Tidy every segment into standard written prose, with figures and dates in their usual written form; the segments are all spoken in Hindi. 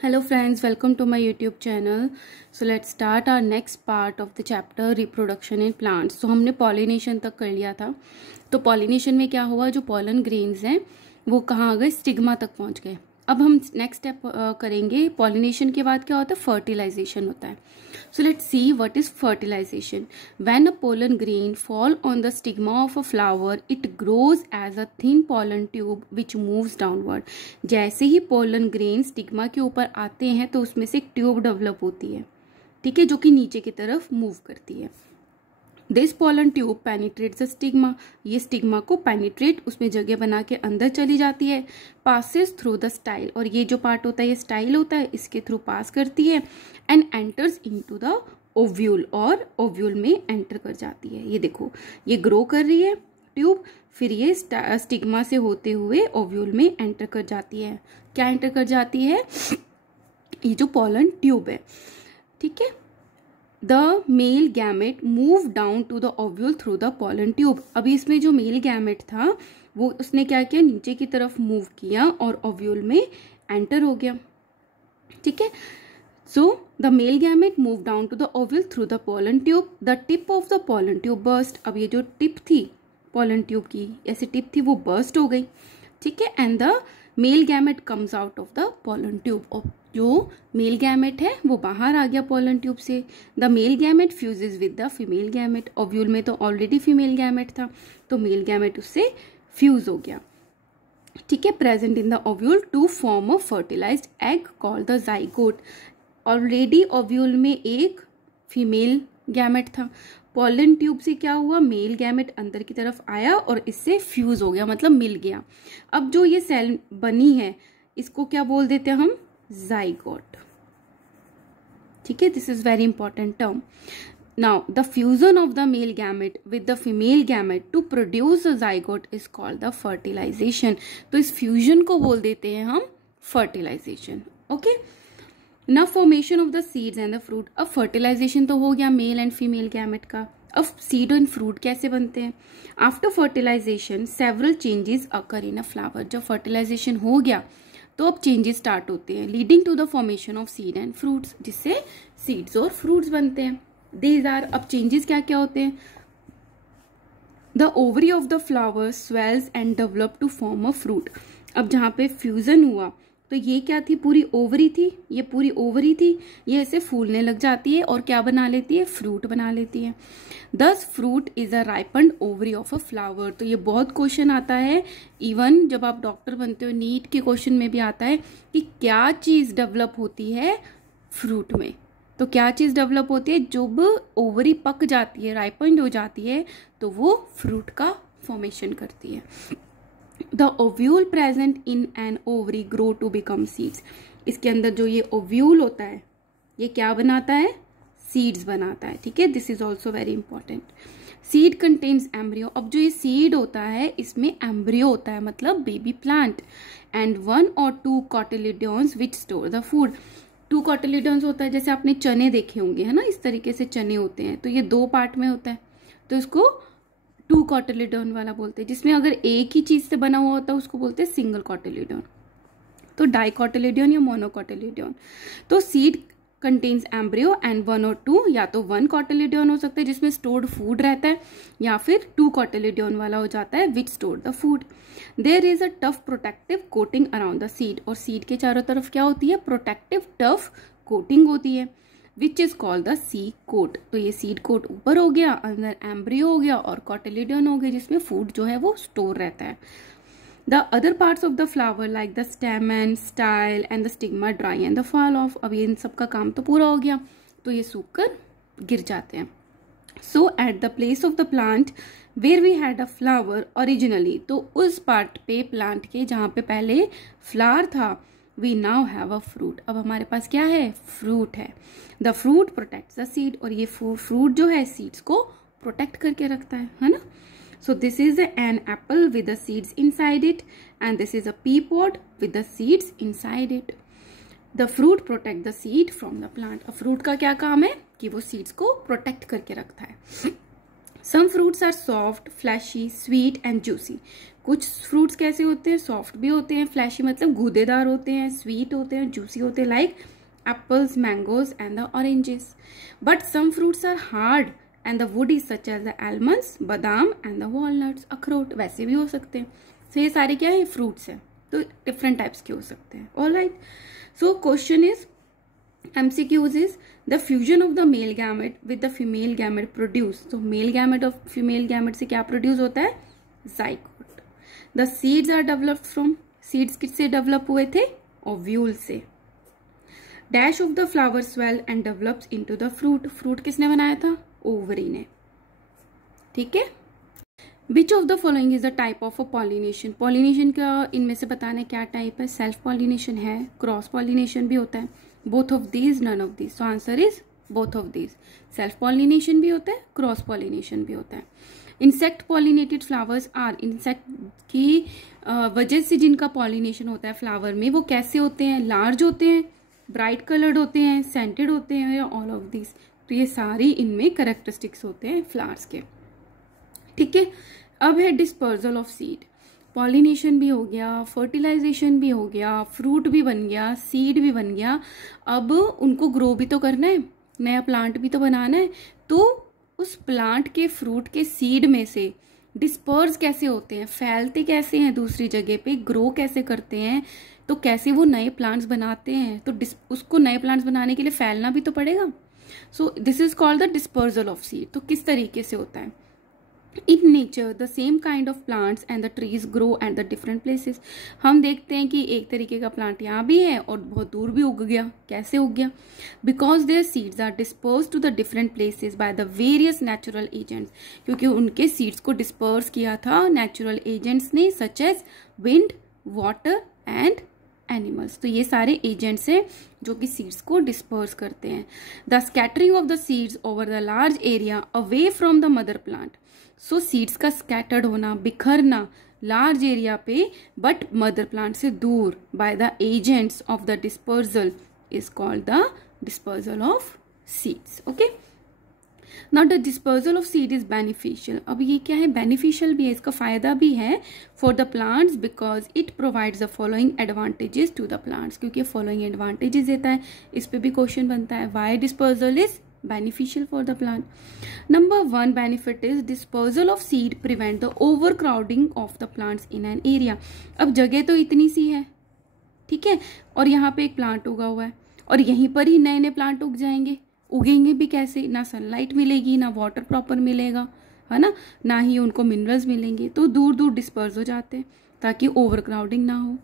Hello friends, welcome to my YouTube channel. So let's start our next part of the chapter reproduction in plants. So हमने pollination तक कर लिया था. तो pollination में क्या हुआ, जो pollen grains हैं वो कहाँ आ गए, स्टिग्मा तक पहुँच गए. अब हम नेक्स्ट स्टेप करेंगे. पॉलिनेशन के बाद क्या होता है, फर्टिलाइजेशन होता है. So let's see what is fertilisation. When a pollen grain fall on the stigma of a flower it grows as a thin pollen tube which moves downward. जैसे ही पोलन ग्रेन स्टिग्मा के ऊपर आते हैं तो उसमें से एक ट्यूब डेवलप होती है, ठीक है, जो कि नीचे की तरफ मूव करती है. This pollen tube penetrates the stigma. ये स्टिग्मा को पेनिट्रेट, उसमें जगह बना के अंदर चली जाती है. पासिस थ्रू द स्टाइल, और ये जो पार्ट होता है ये स्टाइल होता है, इसके थ्रू पास करती है. And enters into the ovule, और ओव्यूल में एंटर कर जाती है. ये देखो, ये ग्रो कर रही है ट्यूब, फिर ये स्टिग्मा से होते हुए ओव्यूल में एंटर कर जाती है. क्या एंटर कर जाती है, ये जो पोलन ट्यूब है, ठीक है. The male gamete move down to the ovule through the pollen tube. अभी इसमें जो मेल गैमेट था वो उसने क्या किया, नीचे की तरफ मूव किया और ओव्यूल में एंटर हो गया, ठीक है. So the male gamete move down to the ovule through the pollen tube. The tip of the pollen tube burst. अब ये जो टिप थी पोलन ट्यूब की, ऐसी टिप थी, वो बर्स्ट हो गई, ठीक है. And the male gamete comes out of the pollen tube. और जो मेल गैमेट है वो बाहर आ गया पोलन ट्यूब से. The male gamete fuses with the female gamete. Ovule में तो ऑलरेडी फीमेल गैमेट था, तो मेल गैमेट उससे फ्यूज हो गया, ठीक है. Present in the ovule to form a fertilised egg called the zygote. Already ovule में एक फीमेल गैमेट था. पोलन ट्यूब से क्या हुआ, मेल गैमेट अंदर की तरफ आया और इससे फ्यूज हो गया, मतलब मिल गया. अब जो ये सेल बनी है इसको क्या बोल देते हैं हम, जाइगोट, ठीक है. This is very important term. Now the fusion of the male gamete with the female gamete to produce a zygote is called the fertilisation. तो इस फ्यूजन को बोल देते हैं हम फर्टिलाइजेशन, ओके. ना formation of the seeds and the fruit. अब फर्टिलाइजेशन तो हो गया मेल एंड फीमेल गैमेट का. अब सीड एंड फ्रूट कैसे बनते हैं. After fertilisation several changes occur in a flower. जब फर्टिलाइजेशन हो गया तो अब चेंजेस स्टार्ट होते हैं, leading to the formation of seed and fruits, जिससे सीड्स और फ्रूट्स बनते हैं. दीज आर, अब चेंजेस क्या क्या होते हैं. The ovary of the flower swells and develop to form a fruit. अब जहाँ पे फ्यूजन हुआ तो ये क्या थी, पूरी ओवरी थी, ये पूरी ओवरी थी, ये ऐसे फूलने लग जाती है और क्या बना लेती है, फ्रूट बना लेती है. Thus fruit is a ripened ovary of a flower. तो ये बहुत क्वेश्चन आता है, इवन जब आप डॉक्टर बनते हो नीट के क्वेश्चन में भी आता है कि क्या चीज डेवलप होती है फ्रूट में. तो क्या चीज डेवलप होती है, जब ओवरी पक जाती है, राइपन्ड हो जाती है, तो वो फ्रूट का फॉर्मेशन करती है. The ovule present in an ovary grow to become seeds. इसके अंदर जो ये ओव्यूल होता है ये क्या बनाता है, सीड्स बनाता है, ठीक है. This is also very important. Seed contains embryo. अब जो ये सीड होता है इसमें एम्ब्रियो होता है, मतलब baby plant. And 1 or 2 cotyledons which store the food. 2 cotyledons होता है, जैसे आपने चने देखे होंगे, है ना, इस तरीके से चने होते हैं. तो ये 2 पार्ट में होता है, तो इसको 2 कॉटिलिडॉन वाला बोलते हैं. जिसमें अगर एक ही चीज से बना हुआ होता है उसको बोलते हैं सिंगल कॉटिलिडॉन. तो डाइकॉटिलिडॉन या मोनोकॉटिलिडॉन. तो seed contains embryo and 1 or 2, या तो 1 कॉटिलिडॉन हो सकता है जिसमें स्टोर्ड फूड रहता है, या फिर 2 कॉटिलिडॉन वाला हो जाता है which store the food. There is a tough protective coating around the seed. और सीड के चारों तरफ क्या होती है, प्रोटेक्टिव टफ कोटिंग होती है, which is called the seed coat. तो ये सीड कोट ऊपर हो गया, अंदर एम्ब्रियो हो गया और कॉटिलिडॉन हो गया जिसमें फूड जो है वो स्टोर रहता है. The other parts of the flower like the स्टेमन, style and the stigma dry and the fall of. अब इन सब का काम तो पूरा हो गया, तो ये सूख कर गिर जाते हैं. So at the place of the plant where we had a flower originally. तो उस पार्ट पे प्लांट के जहाँ पे पहले फ्लावर था, we now have a fruit. अब हमारे पास क्या है, फ्रूट है. The fruit protects the seed. और ये फ्रूट जो है सीड्स को प्रोटेक्ट करके रखता है ना. So this is an apple with the seeds inside it and this is a pea pod with the seeds inside it. The fruit protect the seed from the plant. अब फ्रूट का क्या काम है कि वो सीड्स को प्रोटेक्ट करके रखता है. Some fruits are soft, fleshy, sweet and juicy. कुछ फ्रूट्स कैसे होते हैं, सॉफ्ट भी होते हैं, फ्लैशी मतलब गूदेदार होते हैं, स्वीट होते हैं, जूसी होते हैं, like apples, mangoes and the oranges. But some fruits are hard and the woody such as the almonds, बादाम एंड द वॉलनट्स। अखरोट वैसे भी हो सकते हैं। तो ये सारे क्या है, फ्रूट्स हैं, तो डिफरेंट टाइप्स के हो सकते हैं। Alright, so question is MCQs is the fusion of the male gamete with the female gamete produce. तो male gamete और female gamete से क्या produce होता है, zygote. The seeds are developed from, seeds किससे develop हुए थे, ovule से. Dash of the flower swell and develops into the fruit. fruit किसने बनाया था, ovary ने. ठीक है. Which of the following is the type of a pollination? pollination का इनमें से बताना क्या टाइप है, सेल्फ पॉलिनेशन है, क्रॉस पॉलिनेशन भी होता है, both of these, none of these. So answer is both of these. Self pollination भी होता है, क्रॉस पॉलिनेशन भी होता है. Insect pollinated flowers are, insect की वजह से जिनका पॉलिनेशन होता है फ्लावर में, वो कैसे होते हैं, लार्ज होते हैं, ब्राइट कलर्ड होते हैं, सेंटेड होते हैं, या ऑल ऑफ दिस. तो ये सारी इनमें कैरेक्टरिस्टिक्स होते हैं फ्लावर्स के. ठीक है. अब है डिस्पर्जल ऑफ सीड. पॉलिनेशन भी हो गया, फर्टिलाइजेशन भी हो गया, फ्रूट भी बन गया, सीड भी बन गया. अब उनको ग्रो भी तो करना है, नया प्लांट भी तो बनाना है. तो उस प्लांट के फ्रूट के सीड में से डिस्पर्स कैसे होते हैं, फैलते कैसे हैं दूसरी जगह पे, ग्रो कैसे करते हैं, तो कैसे वो नए प्लांट्स बनाते हैं. तो उसको नए प्लांट्स बनाने के लिए फैलना भी तो पड़ेगा. So this is called the dispersal of seed. तो किस तरीके से होता है, In nature, the same kind of plants and the trees grow at the different places. हम देखते हैं कि एक तरीके का प्लांट यहाँ भी है और बहुत दूर भी उग गया. कैसे उग गया, because their seeds are dispersed to the different places by the various natural agents. क्योंकि उनके seeds को disperse किया था natural agents ने, such as wind, water and animals. तो ये सारे agents हैं जो कि seeds को disperse करते हैं. The scattering of the seeds over the large area away from the mother plant. So seeds का स्कैटर्ड होना, बिखरना लार्ज एरिया पे बट मदर प्लांट से दूर by the agents of the dispersal is called the dispersal of seeds. Okay. Now the dispersal of seed is beneficial. अब ये क्या है, बेनिफिशियल भी है, इसका फायदा भी है for the plants because it provides the following advantages to the plants. क्योंकि फॉलोइंग एडवांटेजेस देता है. इस पे भी क्वेश्चन बनता है, why dispersal is beneficial for the plant. Number 1 benefit is dispersal of seed prevent the overcrowding of the plants in an area. अब जगह तो इतनी सी है, ठीक है, और यहाँ पे एक प्लांट उगा हुआ है और यहीं पर ही नए नए प्लांट उग जाएंगे. उगेंगे भी कैसे, ना सनलाइट मिलेगी, ना वाटर प्रॉपर मिलेगा, है ना ही उनको मिनरल्स मिलेंगे. तो दूर दूर डिस्पर्स हो जाते हैं ताकि ओवरक्राउडिंग ना हो.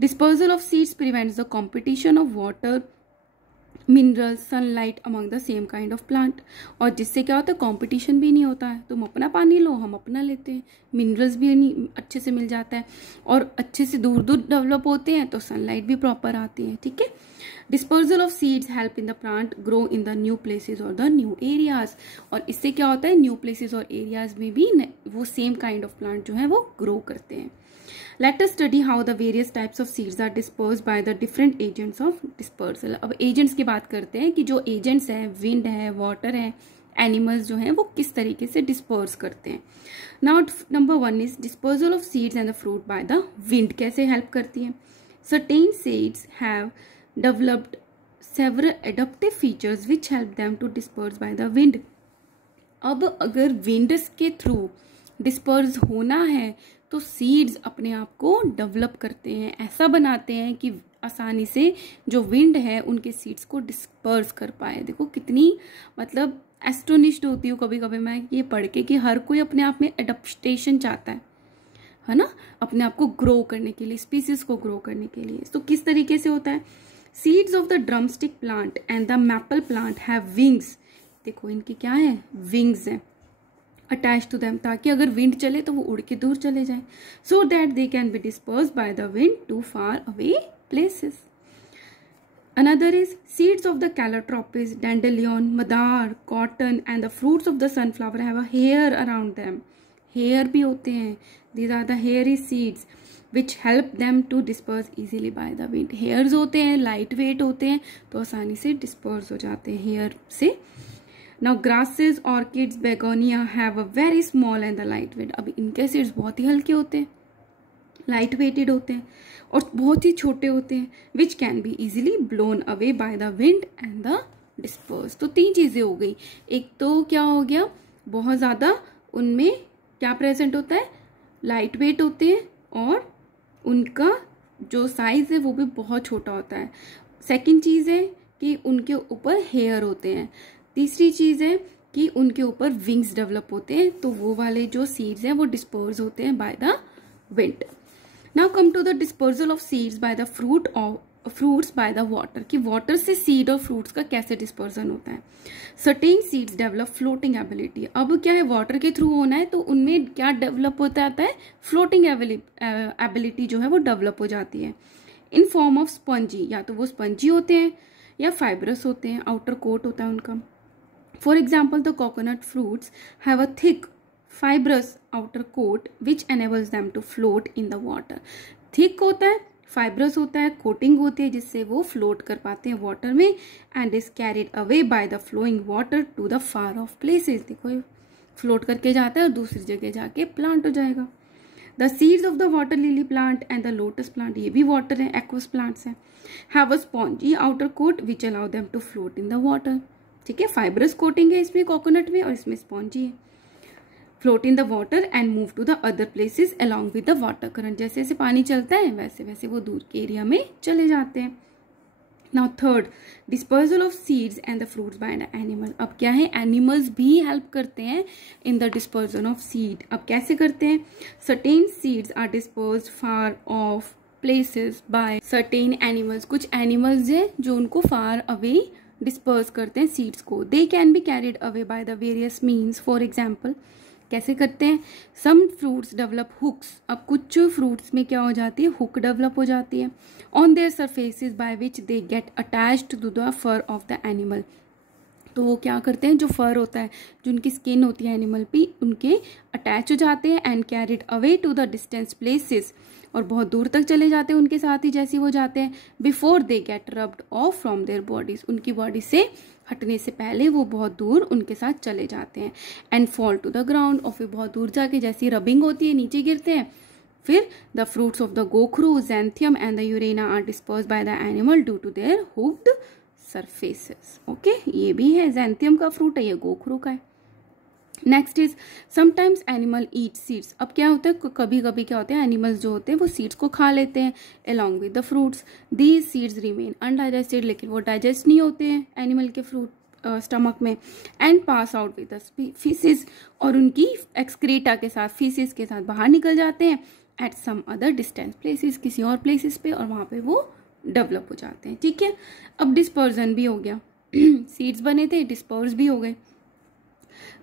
Dispersal of seeds prevents the competition of water, mineral, sunlight among the same kind of plant. और जिससे क्या होता है, कंपटीशन भी नहीं होता है. तुम अपना पानी लो, हम अपना लेते हैं, मिनरल्स भी अच्छे से मिल जाता है और अच्छे से दूर दूर डेवलप होते हैं, तो सनलाइट भी प्रॉपर आती है. ठीक है. Dispersal of seeds help in the plant grow in the new places और द न्यू एरियाज. और इससे क्या होता है, न्यू प्लेसेस और एरियाज में भी वो सेम काइंड ऑफ प्लांट जो है वो ग्रो करते हैं. Let us study how the various types of seeds are dispersed by the different agents of dispersal. अब agents की बात करते हैं कि जो agents हैं, wind है, water है, animals जो हैं वो किस तरीके से disperse करते हैं. Now number 1 is dispersal of seeds and the fruit by the wind. कैसे help करती है. Certain seeds have developed several adaptive features which help them to disperse by the wind. अब अगर winds के through डिस्पर्स होना है तो सीड्स अपने आप को डेवलप करते हैं, ऐसा बनाते हैं कि आसानी से जो विंड है उनके सीड्स को डिस्पर्स कर पाए. देखो कितनी मतलब एस्टोनिश्ड होती हूँ कभी कभी मैं ये पढ़ के कि हर कोई अपने आप में एडप्टेशन चाहता है ना, अपने आप को ग्रो करने के लिए, स्पीसीज को ग्रो करने के लिए. तो किस तरीके से होता है, seeds of the drumstick plant and the maple plant have wings. देखो इनकी क्या है, विंग्स हैं अटैच टू देम, ताकि अगर विंड चले तो वो उड़ के दूर चले जाए, so that they can be dispersed by the wind to far away places. Another is seeds of the calotropis, dandelion, madar, cotton and the fruits of the sunflower have a hair around them. Hair भी होते हैं. These are the hairy seeds which help them to disperse easily by the wind. Hairs होते हैं, light weight होते हैं, तो आसानी से disperse हो जाते हैं hair से. Now grasses, orchids, begonia have a very small and the light weight. अब इनके सीड्स बहुत ही हल्के होते हैं, लाइट वेटेड होते हैं और बहुत ही छोटे होते हैं, which can be easily blown away by the wind and the disperse. तो 3 चीजें हो गई। एक तो क्या हो गया, बहुत ज्यादा उनमें क्या प्रेजेंट होता है, लाइट वेट होते हैं और उनका जो साइज है वो भी बहुत छोटा होता है। सेकंड चीज है कि उनके ऊपर हेयर होते हैं। तीसरी चीज है कि उनके ऊपर विंग्स डेवलप होते हैं, तो वो वाले जो सीड्स हैं वो डिस्पर्स होते हैं by the wind. Now come to the dispersal of seeds by the fruits by the water, कि वाटर से सीड और फ्रूट्स का कैसे डिस्पर्सन होता है। Certain seeds develop floating ability. अब क्या है, वाटर के थ्रू होना है तो उनमें क्या डेवलप होता आता है, फ्लोटिंग एबिलिटी जो है वो डेवलप हो जाती है इन फॉर्म ऑफ स्पंजी। या तो वो स्पंजी होते हैं या फाइब्रस होते हैं, आउटर कोट होता है उनका। For example the coconut fruits have a thick fibrous outer coat which enables them to float in the water। Thick होता है, फाइब्रस होता है, कोटिंग होती है जिससे वो फ्लोट कर पाते हैं वाटर में, and is carried away by the flowing water to the far off places. देखो ये फ्लोट करके जाता है और दूसरी जगह जाके प्लांट हो जाएगा। The seeds of the water lily plant and the lotus plant, ये भी वाटर है, एक्वस प्लांट्स है, have a spongy outer coat which allow them to float in the water. ठीक है, फाइब्रस कोटिंग है इसमें कोकोनट में और इसमें स्पॉन्जी है। Float in the water and move to the other places along with the water current. जैसे जैसे पानी चलता है वैसे वैसे वो दूर के एरिया में चले जाते हैं। Now third, dispersal of seeds and the fruits by the animal. अब क्या है, एनिमल्स भी हेल्प करते हैं in the dispersion of seed. अब कैसे करते हैं, certain seeds are dispersed far off places by certain animals. कुछ एनिमल्स हैं जो उनको फार अवे डिस्पर्स करते हैं सीड्स को। दे can be carried away by the various means. For example कैसे करते हैं, सम फ्रूट्स डेवलप हुक्स। अब कुछ फ्रूट्स में क्या हो जाती है, हुक डेवलप हो जाती है on their surfaces by which they get attached to the fur of the animal. तो वो क्या करते हैं, जो फर होता है, जो उनकी स्किन होती है एनिमल पे, उनके अटैच हो जाते हैं and carried away to the distance places, और बहुत दूर तक चले जाते हैं उनके साथ ही जैसे वो जाते हैं, before they get rubbed of from their bodies. उनकी बॉडी से हटने से पहले वो बहुत दूर उनके साथ चले जाते हैं, and fall to the ground, और फिर बहुत दूर जाके जैसी रबिंग होती है नीचे गिरते हैं। फिर द फ्रूट्स ऑफ द गोखरू, xanthium and the urena are dispersed by the animal due to their hooked surfaces. Okay, ये भी है, ज़ैंथियम का फ्रूट है, ये गोखरू का है। Next is sometimes animal eat seeds. अब क्या होता है, कभी कभी क्या होता है, एनिमल्स जो होते हैं वो सीड्स को खा लेते हैं along with the fruits. These seeds remain undigested, लेकिन वो डाइजेस्ट नहीं होते हैं एनिमल के फ्रूट स्टमक में, and pass out with the faeces, और उनकी एक्सक्रीटा के साथ, फीसिस के साथ बाहर निकल जाते हैं at some other distance places, किसी और प्लेसेस पे, और वहाँ पे वो डेवलप हो जाते हैं। ठीक है, अब डिस्पर्जन भी हो गया सीड्स बने थे, डिस्पर्स भी हो गए।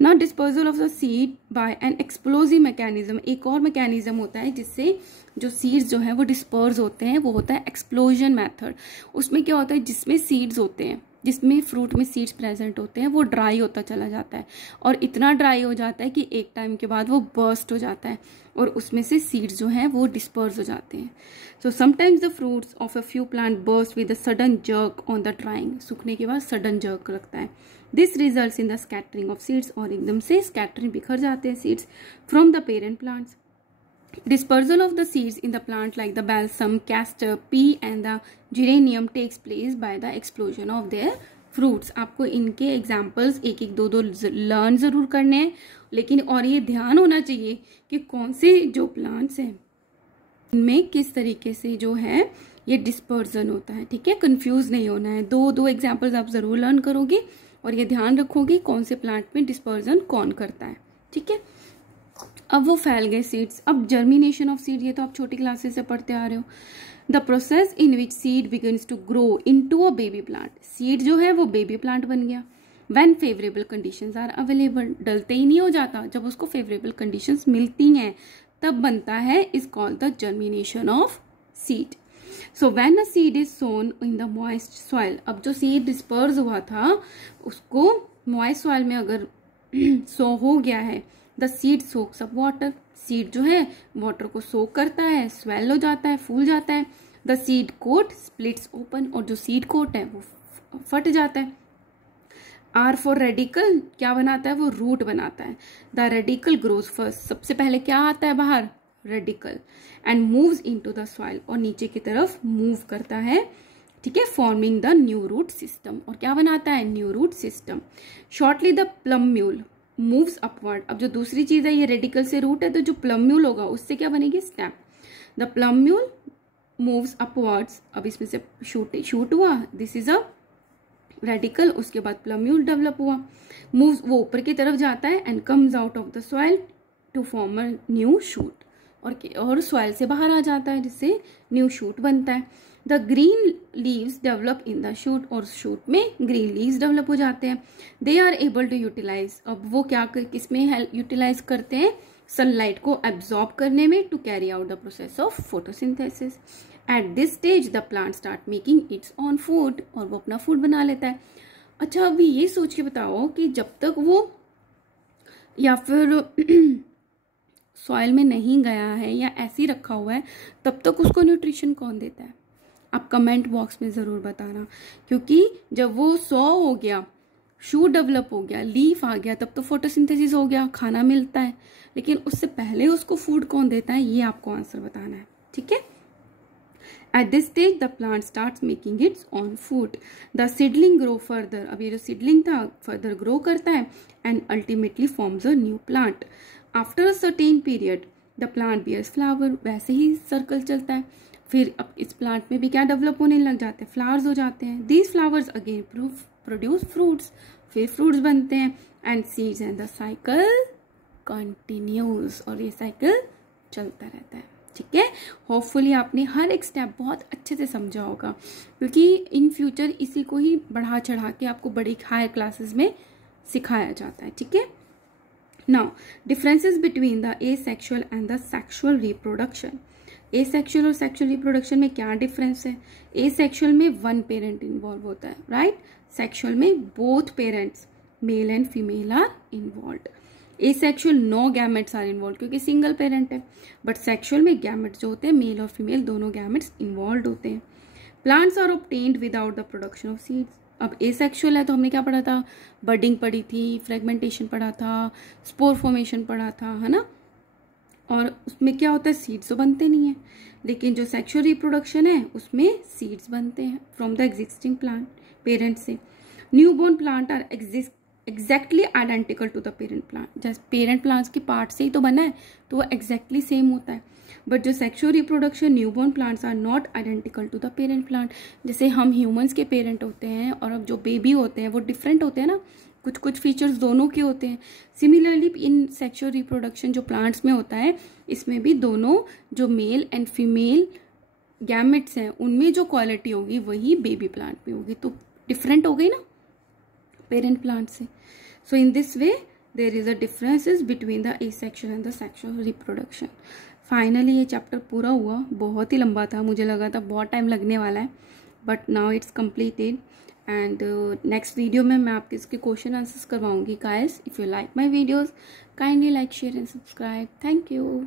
ना dispersal of the seed bye N explosive mechanism. एक और मैकेनिज्म होता है जिससे जो सीड्स जो है वो डिस्पर्स होते हैं, वो होता है एक्सप्लोजन मेथड। उसमें क्या होता है, जिसमें सीड्स होते हैं, जिसमें फ्रूट में सीड्स प्रेजेंट होते हैं, वो ड्राई होता चला जाता है, और इतना ड्राई हो जाता है कि एक टाइम के बाद वो बर्स्ट हो जाता है, और उसमें से सीड्स जो हैं वो डिस्पर्स हो जाते हैं। So sometimes the fruits of a few plant burst with a sudden jerk on the drawing. सूखने के बाद सडन जर्क लगता है। This results in the scattering of seeds, और एकदम से स्कैटरिंग बिखर जाते हैं seeds from the parent plants. Dispersal of the seeds in the plant like the balsam, castor, pea and the geranium takes place by the explosion of their fruits। आपको इनके एग्जाम्पल्स एक एक दो लर्न जरूर करने हैं, लेकिन और ये ध्यान होना चाहिए कि कौन से जो प्लांट्स हैं इनमें किस तरीके से जो है ये डिस्पर्जन होता है। ठीक है, कंफ्यूज नहीं होना है। दो एग्जाम्पल्स आप जरूर लर्न करोगे और ये ध्यान रखोगे कौन से प्लांट में डिस्पर्जन कौन करता है। ठीक है, अब वो फैल गए सीड्स। अब जर्मिनेशन ऑफ सीड, ये तो आप छोटी क्लासेस से पढ़ते आ रहे हो। The process in which seed begins to grow into a baby plant. Seed जो है वो बेबी प्लांट बन गया। When favourable conditions are available, डलते ही नहीं हो जाता, जब उसको फेवरेबल कंडीशंस मिलती हैं तब बनता है, is called the germination of seed. So when a seed is sown in the moist soil. अब जो सीड डिस्पर्स हुआ था उसको मॉइस्ट सॉइल में अगर सो हो गया है, the seed socks up water. Seed जो है वाटर को सोक करता है, स्वेल हो जाता है, फूल जाता है। The seed coat splits open, और जो सीड कोट है वो फट जाता है। R फॉर रेडिकल क्या बनाता है, वो रूट बनाता है। द रेडिकल ग्रोज फर्स्ट, सबसे पहले क्या आता है बाहर, radical, and moves into the soil, और नीचे की तरफ मूव करता है, ठीक है, forming the new root system, और क्या बनाता है, new root system. Shortly the plumule moves upward, अब जो दूसरी चीज है ये रेडिकल से रूट है, तो जो प्लम्यूल होगा उससे क्या बनेगी, stem. The plumule moves upwards, अब इसमें से शूट हुआ, दिस इज अ रेडिकल, उसके बाद प्लम्यूल डेवलप हुआ, मूव्स वो ऊपर की तरफ जाता है and comes out of the soil to form a new shoot, और सॉइल से बाहर आ जाता है जिससे न्यू शूट बनता है। The green leaves develop in the shoot, और शूट में ग्रीन लीव्स डेवलप हो जाते हैं। They are able to utilise, अब वो क्या किसमें हेल्प यूटिलाइज करते हैं, सनलाइट को एब्जॉर्ब करने में, to carry out the process of photosynthesis. At this stage the plant start making its own food, और वो अपना फूड बना लेता है। अच्छा अभी ये सोच के बताओ कि जब तक वो या फिर सॉइल में नहीं गया है या ऐसे ही रखा हुआ है, तब तक उसको न्यूट्रिशन कौन देता है, आप कमेंट बॉक्स में ज़रूर बताना। क्योंकि जब वो 100 हो गया, शूट डेवलप हो गया, लीफ आ गया, तब तो फोटोसिंथेसिस हो गया, खाना मिलता है, लेकिन उससे पहले उसको फूड कौन देता है, ये आपको आंसर बताना है, ठीक है। At this stage, the plant starts making its own food. The seedling grow further. अब ये जो seedling था further grow करता है and ultimately forms a new plant. After a certain period, the plant bears flower. वैसे ही सर्कल चलता है, फिर अब इस प्लांट में भी क्या डेवलप होने लग जाते हैं, फ्लावर्स हो जाते हैं। These flowers again produce fruits. फिर फ्रूट्स बनते हैं and seeds, and the cycle continues. और ये साइकिल चलता रहता है, ठीक है। होपफुली आपने हर एक स्टेप बहुत अच्छे से समझा होगा, क्योंकि इन फ्यूचर इसी को ही बढ़ा चढ़ा के आपको बड़ी हायर क्लासेस में सिखाया जाता है, ठीक है। Now differences between the asexual and the sexual reproduction. Asexual और सेक्सुअल रिप्रोडक्शन में क्या डिफरेंस है, एसेक्सुअल में वन पेरेंट इन्वॉल्व होता है, राइट। सेक्सुअल में both parents male and female are involve. Asexual no gametes are involve, क्योंकि सिंगल पेरेंट है, बट सेक्सुअल में गैमेट्स जो होते हैं मेल और फीमेल दोनों गैमेट्स इन्वॉल्व होते हैं। Plants are obtained without the production of seeds. अब एसेक्सुअल है तो हमने क्या पढ़ा था, बर्डिंग पढ़ी थी, फ्रेगमेंटेशन पढ़ा था, स्पोर फॉर्मेशन पढ़ा था, है ना। और उसमें क्या होता है, सीड्स तो बनते नहीं है, लेकिन जो सेक्सुअल रिप्रोडक्शन है उसमें सीड्स बनते हैं from the existing plant parent से। Newborn plant are exactly identical to the parent plant, जैसे पेरेंट प्लांट्स के पार्ट से ही तो बना है, तो वो एग्जैक्टली सेम होता है। बट जो sexual reproduction newborn plants are not identical to the parent plant. जैसे हम ह्यूमंस के पेरेंट होते हैं और अब जो बेबी होते हैं वो डिफरेंट होते हैं ना, कुछ कुछ फीचर्स दोनों के होते हैं। सिमिलरली इन सेक्सुअल रिप्रोडक्शन जो प्लांट्स में होता है, इसमें भी दोनों जो मेल एंड फीमेल गैमेट्स हैं उनमें जो क्वालिटी होगी वही बेबी प्लांट में होगी, तो डिफरेंट हो गई ना पेरेंट प्लांट से। So in this way there is a differences between the asexual and the sexual reproduction. Finally ये चैप्टर पूरा हुआ, बहुत ही लंबा था, मुझे लगा था बहुत टाइम लगने वाला है, but now it's completed. And next video में मैं आपके इसके क्वेश्चन आंसर्स करवाऊंगी guys. If you like my videos kindly like share and subscribe. Thank you.